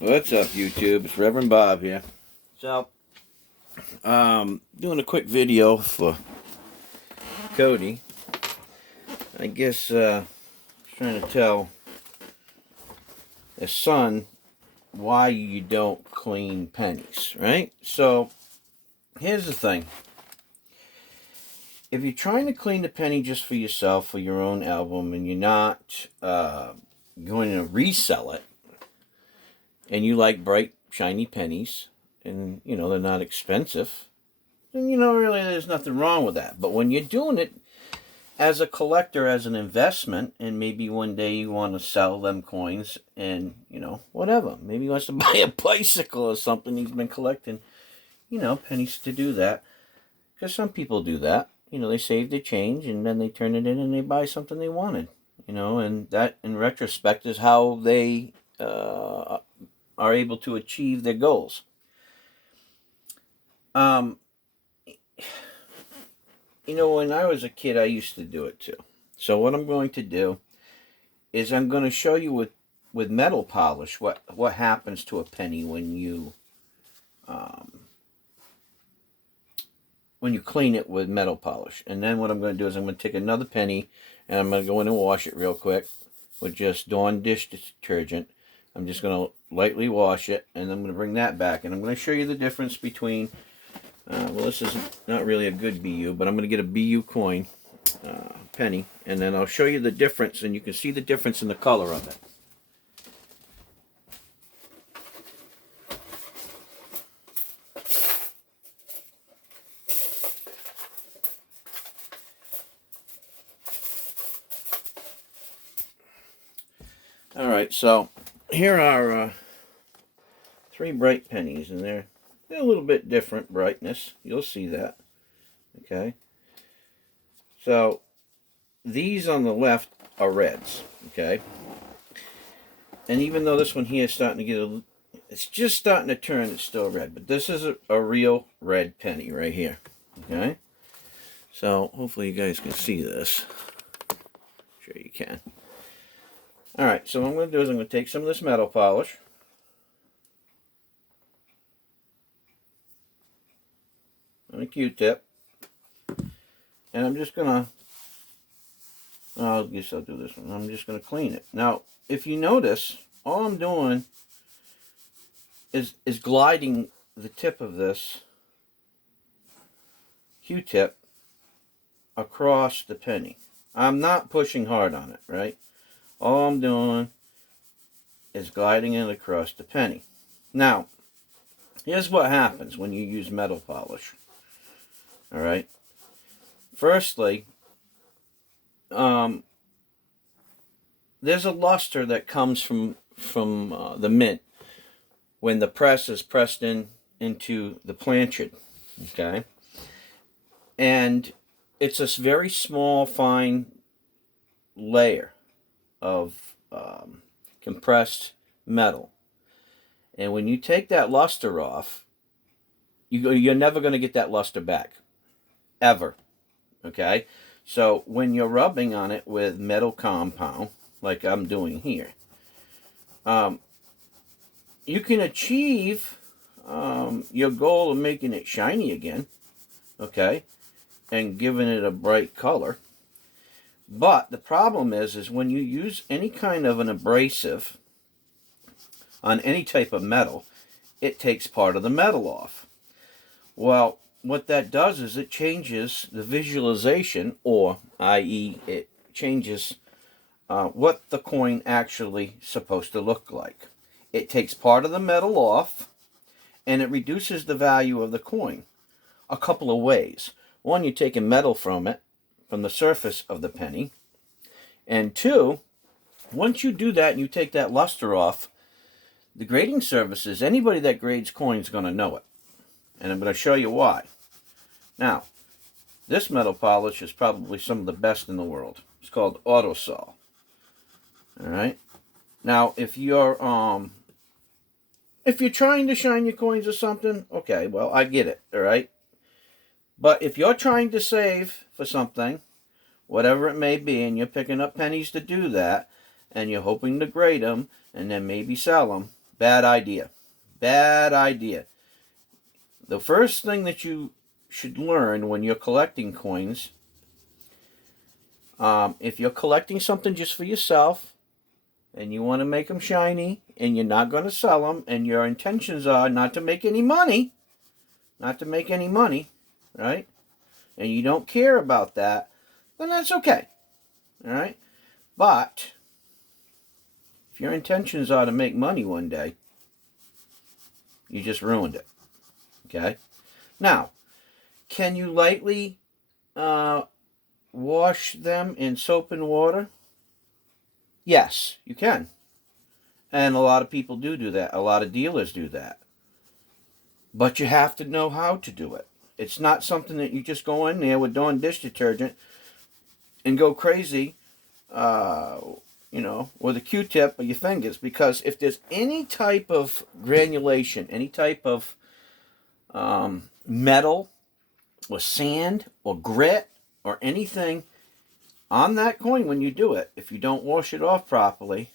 What's up, YouTube? It's Reverend Bob here. So, doing a quick video for Cody. I guess trying to tell his son why you don't clean pennies, right? So, here's the thing. If you're trying to clean the penny just for yourself, for your own album, and you're not going to resell it, and you like bright, shiny pennies, and, they're not expensive, then, really there's nothing wrong with that. But when you're doing it as a collector, as an investment, and maybe one day you want to sell them coins and, whatever. Maybe he wants to buy a bicycle or something. He's been collecting, pennies to do that. Because some people do that. They save their change and then they turn it in and they buy something they wanted. And that, in retrospect, is how they are able to achieve their goals. When I was a kid, I used to do it too. So what I'm going to do is I'm going to show you with metal polish what happens to a penny when you clean it with metal polish. And then what I'm going to do is I'm going to take another penny and I'm going to go in and wash it real quick with just Dawn dish detergent. I'm just going to lightly wash it, and I'm going to bring that back. And I'm going to show you the difference between, this is not really a good BU, but I'm going to get a BU coin, penny, and then I'll show you the difference, and you can see the difference in the color of it. Alright, so here are three bright pennies, and they're a little bit different brightness. You'll see that. Okay. So these on the left are reds. Okay. And even though this one here is starting to get it's just starting to turn, it's still red. But this is a real red penny right here. Okay. So hopefully you guys can see this. Sure you can. Alright, so what I'm going to do is I'm going to take some of this metal polish. On a Q-tip. And I'm just going to, I guess I'll do this one. I'm just going to clean it. Now, if you notice, all I'm doing is gliding the tip of this Q-tip across the penny. I'm not pushing hard on it, right? All I'm doing is gliding it across the penny. Now, here's what happens when you use metal polish. Alright? Firstly, there's a luster that comes from the mint when the press is pressed into the planchet. Okay? And it's this very small, fine layer of compressed metal. And when you take that luster off, you're never going to get that luster back. Ever. Okay? So when you're rubbing on it with metal compound, like I'm doing here, you can achieve your goal of making it shiny again. Okay? And giving it a bright color. But the problem is when you use any kind of an abrasive on any type of metal, it takes part of the metal off. Well, what that does is it changes the visualization, or i.e. it changes what the coin actually supposed to look like. It takes part of the metal off, and it reduces the value of the coin a couple of ways. One, you're taking metal from it, from the surface of the penny. And two, once you do that and you take that luster off, the grading services, anybody that grades coins is going to know it. And I'm going to show you why. Now, this metal polish is probably some of the best in the world. It's called Autosol. Alright? Now, if you're trying to shine your coins or something, okay, well, I get it, alright? But if you're trying to save for something, whatever it may be, and you're picking up pennies to do that, and you're hoping to grade them, and then maybe sell them, Bad idea. Bad idea. The first thing that you should learn when you're collecting coins, if you're collecting something just for yourself and you want to make them shiny and you're not going to sell them and your intentions are not to make any money, right? And you don't care about that, then that's okay, all right? But if your intentions are to make money one day, you just ruined it, okay? Now, can you lightly wash them in soap and water? Yes, you can. And a lot of people do that. A lot of dealers do that. But you have to know how to do it. It's not something that you just go in there with Dawn dish detergent and go crazy, with a Q-tip or your fingers. Because if there's any type of granulation, any type of metal or sand or grit or anything on that coin when you do it, if you don't wash it off properly,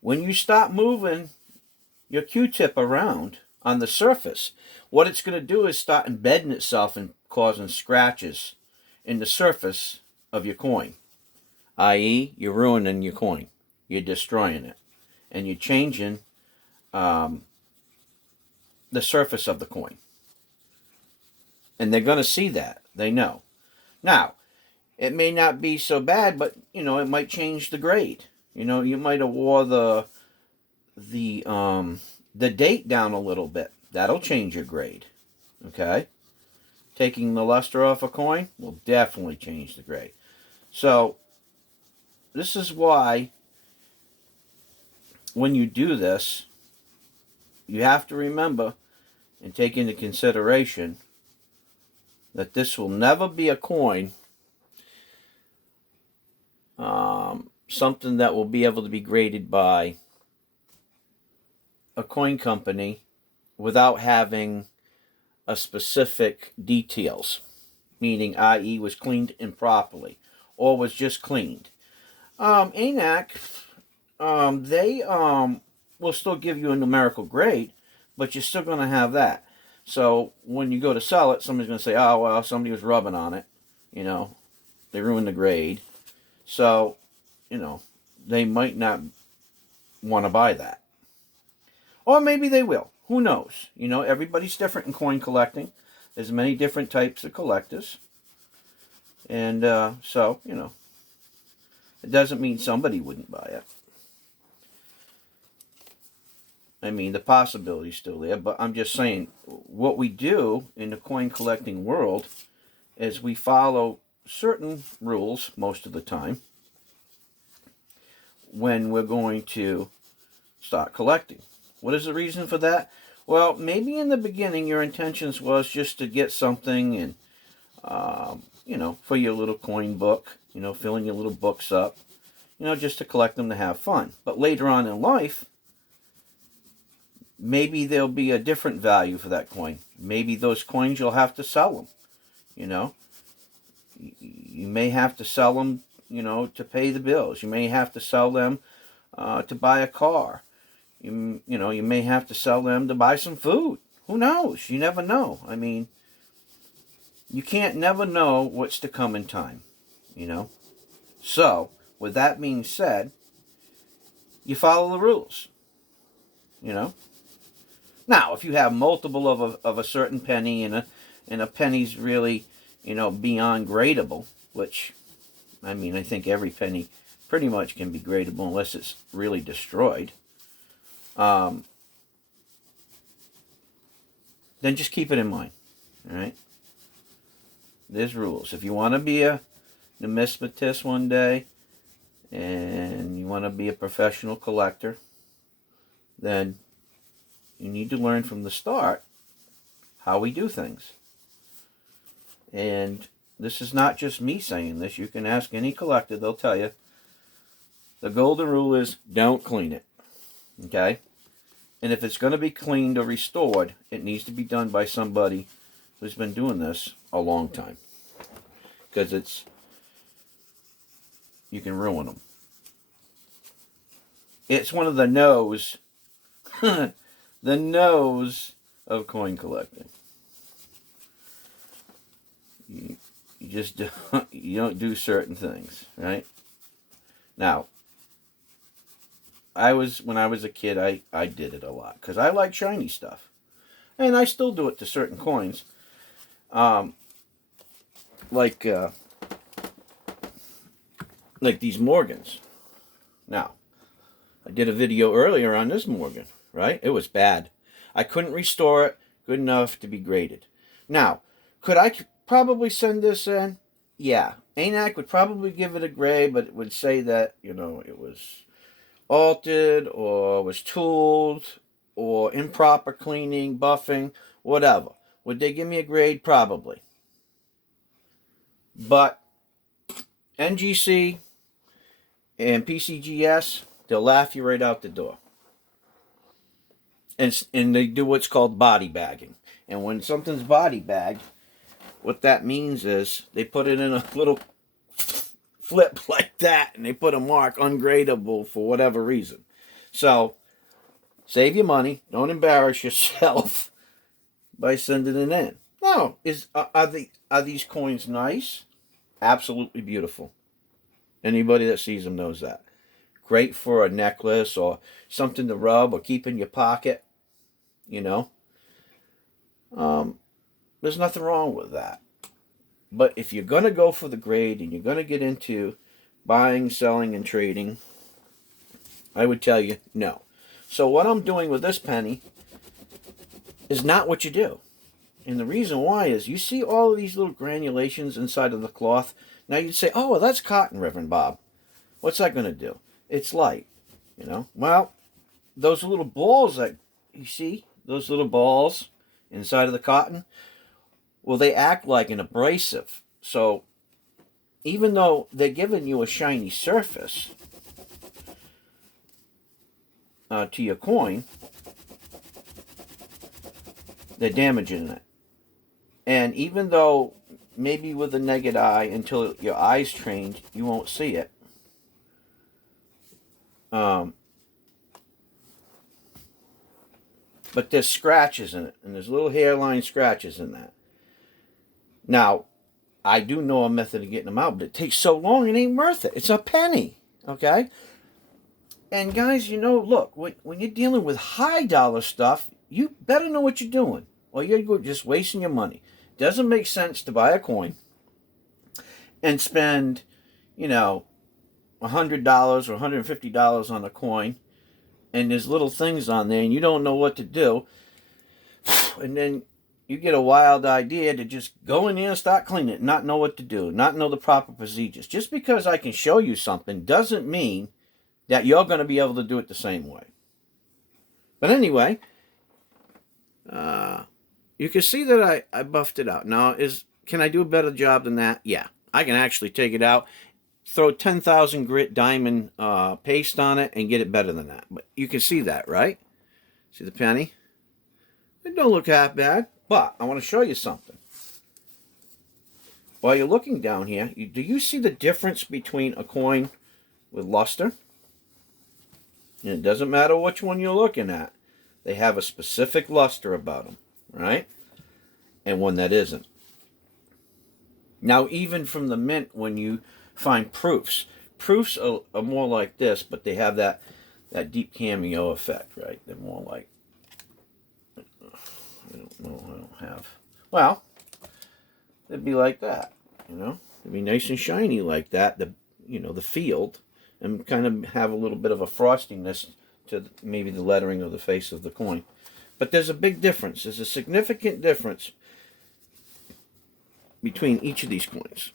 when you stop moving your Q-tip around on the surface, what it's going to do is start embedding itself and causing scratches in the surface of your coin, i.e., you're ruining your coin. You're destroying it. And you're changing the surface of the coin. And they're going to see that. They know. Now, it may not be so bad, but, it might change the grade. You might have wore the date down a little bit. That'll change your grade. Okay? Taking the luster off a coin will definitely change the grade. So, this is why when you do this, you have to remember and take into consideration that this will never be a coin, something that will be able to be graded by a coin company without having a specific details, meaning i.e. was cleaned improperly or was just cleaned. ANAC, they will still give you a numerical grade, but you're still going to have that. So when you go to sell it, somebody's going to say, oh, well, somebody was rubbing on it. They ruined the grade. So, they might not want to buy that. Or maybe they will. Who knows? Everybody's different in coin collecting. There's many different types of collectors. And so, it doesn't mean somebody wouldn't buy it. I mean, the possibility's still there, but I'm just saying, what we do in the coin collecting world is we follow certain rules most of the time when we're going to start collecting. What is the reason for that? Well, maybe in the beginning your intentions was just to get something and, for your little coin book, filling your little books up, just to collect them to have fun. But later on in life, maybe there'll be a different value for that coin. Maybe those coins you'll have to sell them, You may have to sell them, to pay the bills. You may have to sell them to buy a car. You may have to sell them to buy some food. Who knows? You never know. I mean, you can't never know what's to come in time, So, with that being said, you follow the rules, Now, if you have multiple of a certain penny and a penny's really, beyond gradable, which, I mean, I think every penny pretty much can be gradable unless it's really destroyed. Then just keep it in mind, all right? There's rules. If you want to be a numismatist one day and you want to be a professional collector, then you need to learn from the start how we do things. And this is not just me saying this. You can ask any collector. They'll tell you. The golden rule is don't clean it. Okay? And if it's going to be cleaned or restored, it needs to be done by somebody who's been doing this a long time. Because you can ruin them. It's one of the no's the nose of coin collecting. You just you don't do certain things, right? Now, when I was a kid, I did it a lot because I like shiny stuff, and I still do it to certain coins, um, like these Morgans. Now, I did a video earlier on this Morgan, right? It was bad. I couldn't restore it good enough to be graded. Now, could I probably send this in? Yeah. ANAC would probably give it a grade, but it would say that, it was altered or was tooled or improper cleaning, buffing, whatever. Would they give me a grade? Probably. But NGC and PCGS, they'll laugh you right out the door. And they do what's called body bagging. And when something's body bagged, what that means is they put it in a little flip like that, and they put a mark ungradable for whatever reason. So, save your money. Don't embarrass yourself by sending it in. Now, are these coins nice? Absolutely beautiful. Anybody that sees them knows that. Great for a necklace or something to rub or keep in your pocket. There's nothing wrong with that. But if you're going to go for the grade and you're going to get into buying, selling, and trading, I would tell you no. So what I'm doing with this penny is not what you do. And the reason why is you see all of these little granulations inside of the cloth. Now you'd say, oh, well, that's cotton, Reverend Bob. What's that going to do? It's light, Well, those little balls that you see, those little balls inside of the cotton, well, they act like an abrasive. So even though they're giving you a shiny surface to your coin, they're damaging it. And even though maybe with the naked eye, until your eye's trained, you won't see it. But there's scratches in it, and there's little hairline scratches in that. Now, I do know a method of getting them out, but it takes so long, it ain't worth it. It's a penny, okay? And guys, look, when you're dealing with high dollar stuff, you better know what you're doing, or you're just wasting your money. It doesn't make sense to buy a coin and spend, $100 or $150 on a coin, and there's little things on there, and you don't know what to do, and then you get a wild idea to just go in there and start cleaning it, not know what to do, not know the proper procedures. Just because I can show you something doesn't mean that you're going to be able to do it the same way. But anyway, you can see that I buffed it out. Now, can I do a better job than that? Yeah. I can actually take it out, throw 10,000 grit diamond paste on it, and get it better than that. But you can see that, right? See the penny? It don't look half bad. But I want to show you something. While you're looking down here, do you see the difference between a coin with luster? And it doesn't matter which one you're looking at. They have a specific luster about them, right? And one that isn't. Now, even from the mint, when you find proofs are more like this, but they have that deep cameo effect, right? They're more like, I don't have. Well, it'd be like that, It'd be nice and shiny like that, the field, and kind of have a little bit of a frostiness to maybe the lettering of the face of the coin. But there's a big difference. There's a significant difference between each of these coins.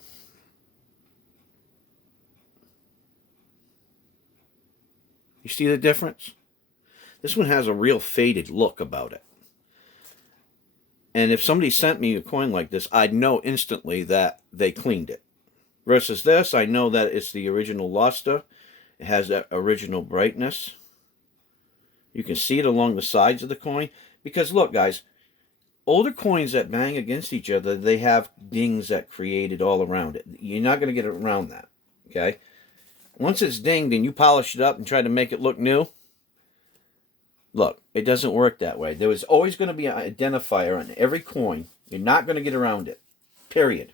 You see the difference? This one has a real faded look about it. And if somebody sent me a coin like this, I'd know instantly that they cleaned it. Versus this, I know that it's the original luster. It has that original brightness. You can see it along the sides of the coin. Because look, guys, older coins that bang against each other, they have dings that created all around it. You're not going to get around that, okay? Once it's dinged and you polish it up and try to make it look new, Look, it doesn't work that way. There was always going to be an identifier on every coin. You're not going to get around it. Period.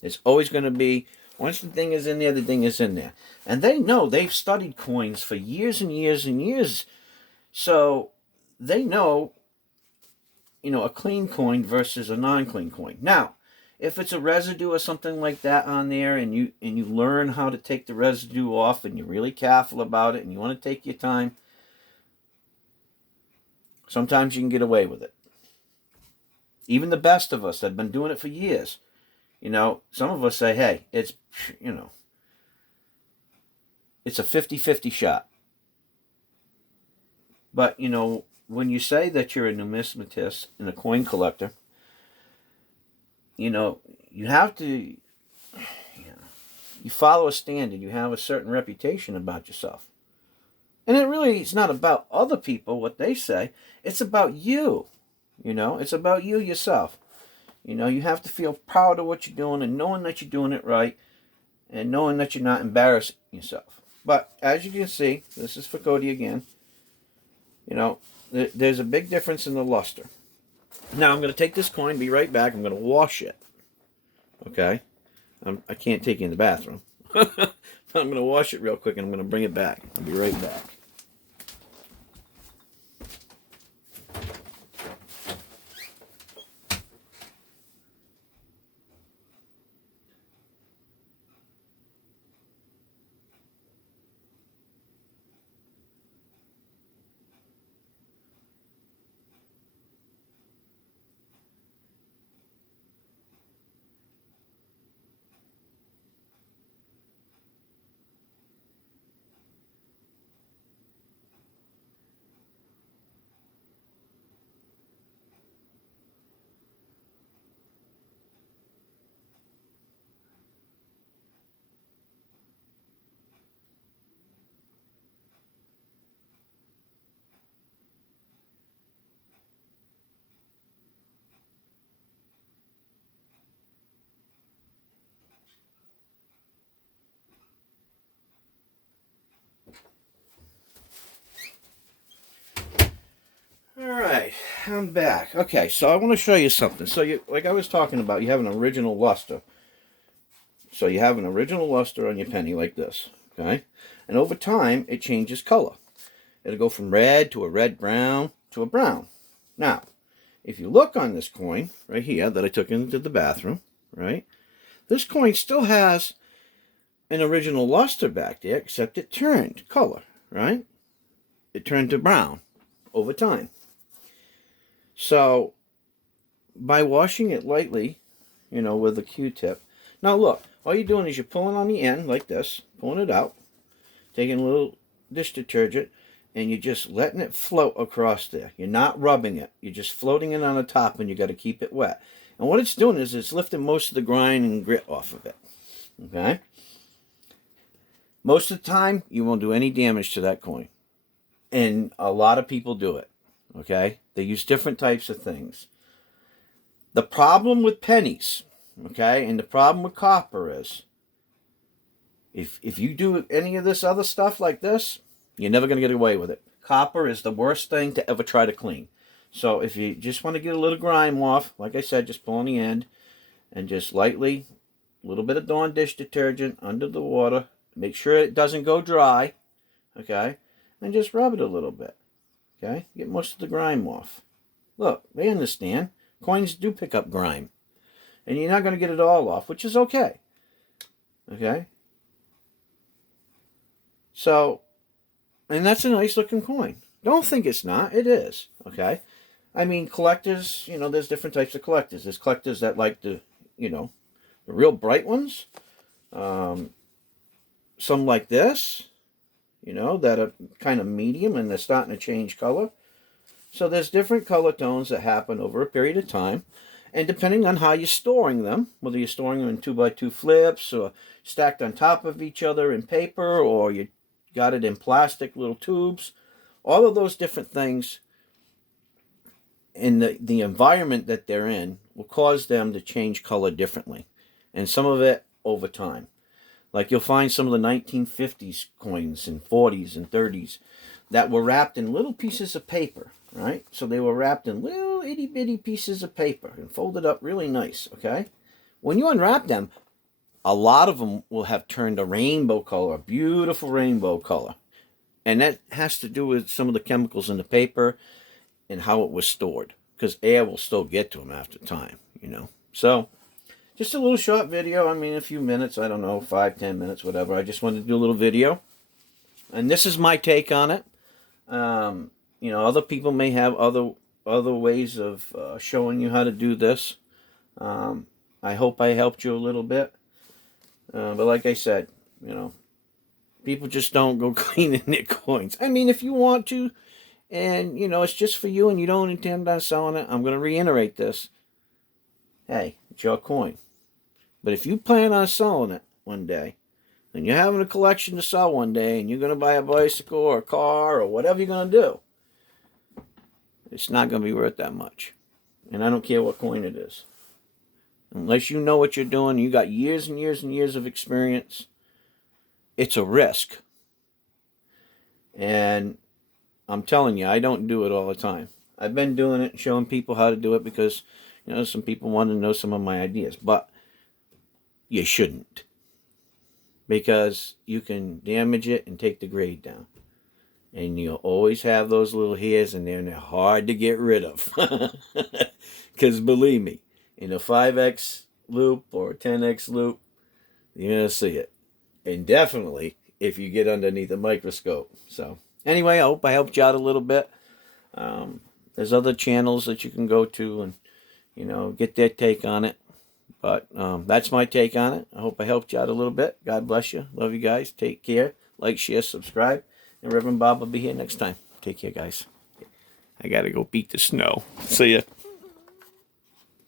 There's always going to be, once the thing is in there, the thing is in there. And they know, they've studied coins for years and years and years. So they know, a clean coin versus a non-clean coin. Now, if it's a residue or something like that on there, and you learn how to take the residue off, and you're really careful about it, and you want to take your time, sometimes you can get away with it. Even the best of us that have been doing it for years, some of us say, hey, it's a 50-50 shot. But, when you say that you're a numismatist and a coin collector, you have to, you follow a standard. You have a certain reputation about yourself. And it's not about other people, what they say. It's about you. It's about you yourself. You have to feel proud of what you're doing and knowing that you're doing it right and knowing that you're not embarrassing yourself. But as you can see, this is for Cody again. There's a big difference in the luster. Now, I'm going to take this coin, be right back. I'm going to wash it. Okay? I can't take you in the bathroom. I'm going to wash it real quick, and I'm going to bring it back. I'll be right back. Alright, I'm back. Okay, so I want to show you something. So, like I was talking about, you have an original luster. So you have an original luster on your penny like this, okay? And over time, it changes color. It'll go from red to a red-brown to a brown. Now, if you look on this coin right here that I took into the bathroom, right? This coin still has an original luster back there, except it turned color, right? It turned to brown over time. So, by washing it lightly, with a Q-tip. Now look, all you're doing is you're pulling on the end like this, pulling it out, taking a little dish detergent, and you're just letting it float across there. You're not rubbing it. You're just floating it on the top, and you got to keep it wet. And what it's doing is it's lifting most of the grind and grit off of it. Okay? Most of the time, you won't do any damage to that coin. And a lot of people do it. Okay? They use different types of things. The problem with pennies, okay, and the problem with copper is, if you do any of this other stuff like this, you're never going to get away with it. Copper is the worst thing to ever try to clean. So if you just want to get a little grime off, like I said, just pull on the end, and just lightly, a little bit of Dawn dish detergent under the water. Make sure it doesn't go dry, okay, and just rub it a little bit, okay. Get most of the grime off. Look, they understand. Coins do pick up grime. And you're not going to get it all off, which is okay. Okay? So, and that's a nice looking coin. Don't think it's not. It is. Okay? I mean, collectors, there's different types of collectors. There's collectors that like the real bright ones. Some like this, that are kind of medium and they're starting to change color. So there's different color tones that happen over a period of time. And depending on how you're storing them, whether you're storing them in 2x2 flips or stacked on top of each other in paper, or you got it in plastic little tubes, all of those different things in the environment that they're in will cause them to change color differently. And some of it over time. Like you'll find some of the 1950s coins and 40s and 30s. that were wrapped in little pieces of paper, right? So they were wrapped in little itty bitty pieces of paper and folded up really nice, okay? When you unwrap them, a lot of them will have turned a rainbow color, a beautiful rainbow color. And that has to do with some of the chemicals in the paper and how it was stored, because air will still get to them after time, you know. So, just a little short video. I mean, a few minutes, I don't know, 5-10 minutes, whatever. I just wanted to do a little video. And this is my take on it. You know, other people may have other ways of showing you how to do this. I hope I helped you a little bit. But like I said, you know, people just don't go cleaning their coins. I mean, if you want to, and, you know, it's just for you and you don't intend on selling it, I'm going to reiterate this. Hey, it's your coin. But if you plan on selling it one day, and you're having a collection to sell one day, and you're going to buy a bicycle or a car or whatever you're going to do, it's not going to be worth that much. And I don't care what coin it is. Unless you know what you're doing, you got years and years and years of experience, it's a risk. And I'm telling you, I don't do it all the time. I've been doing it and showing people how to do it because, you know, some people want to know some of my ideas. But you shouldn't. Because you can damage it and take the grade down. And you'll always have those little hairs in there, and they're hard to get rid of. Because believe me, in a 5X loop or a 10X loop, you're going to see it. And definitely if you get underneath a microscope. So anyway, I hope I helped you out a little bit. There's other channels that you can go to and, you know, get their take on it. But that's my take on it. I hope I helped you out a little bit. God bless you. Love you guys. Take care. Like, share, subscribe. And Reverend Bob will be here next time. Take care, guys. I got to go beat the snow. See ya.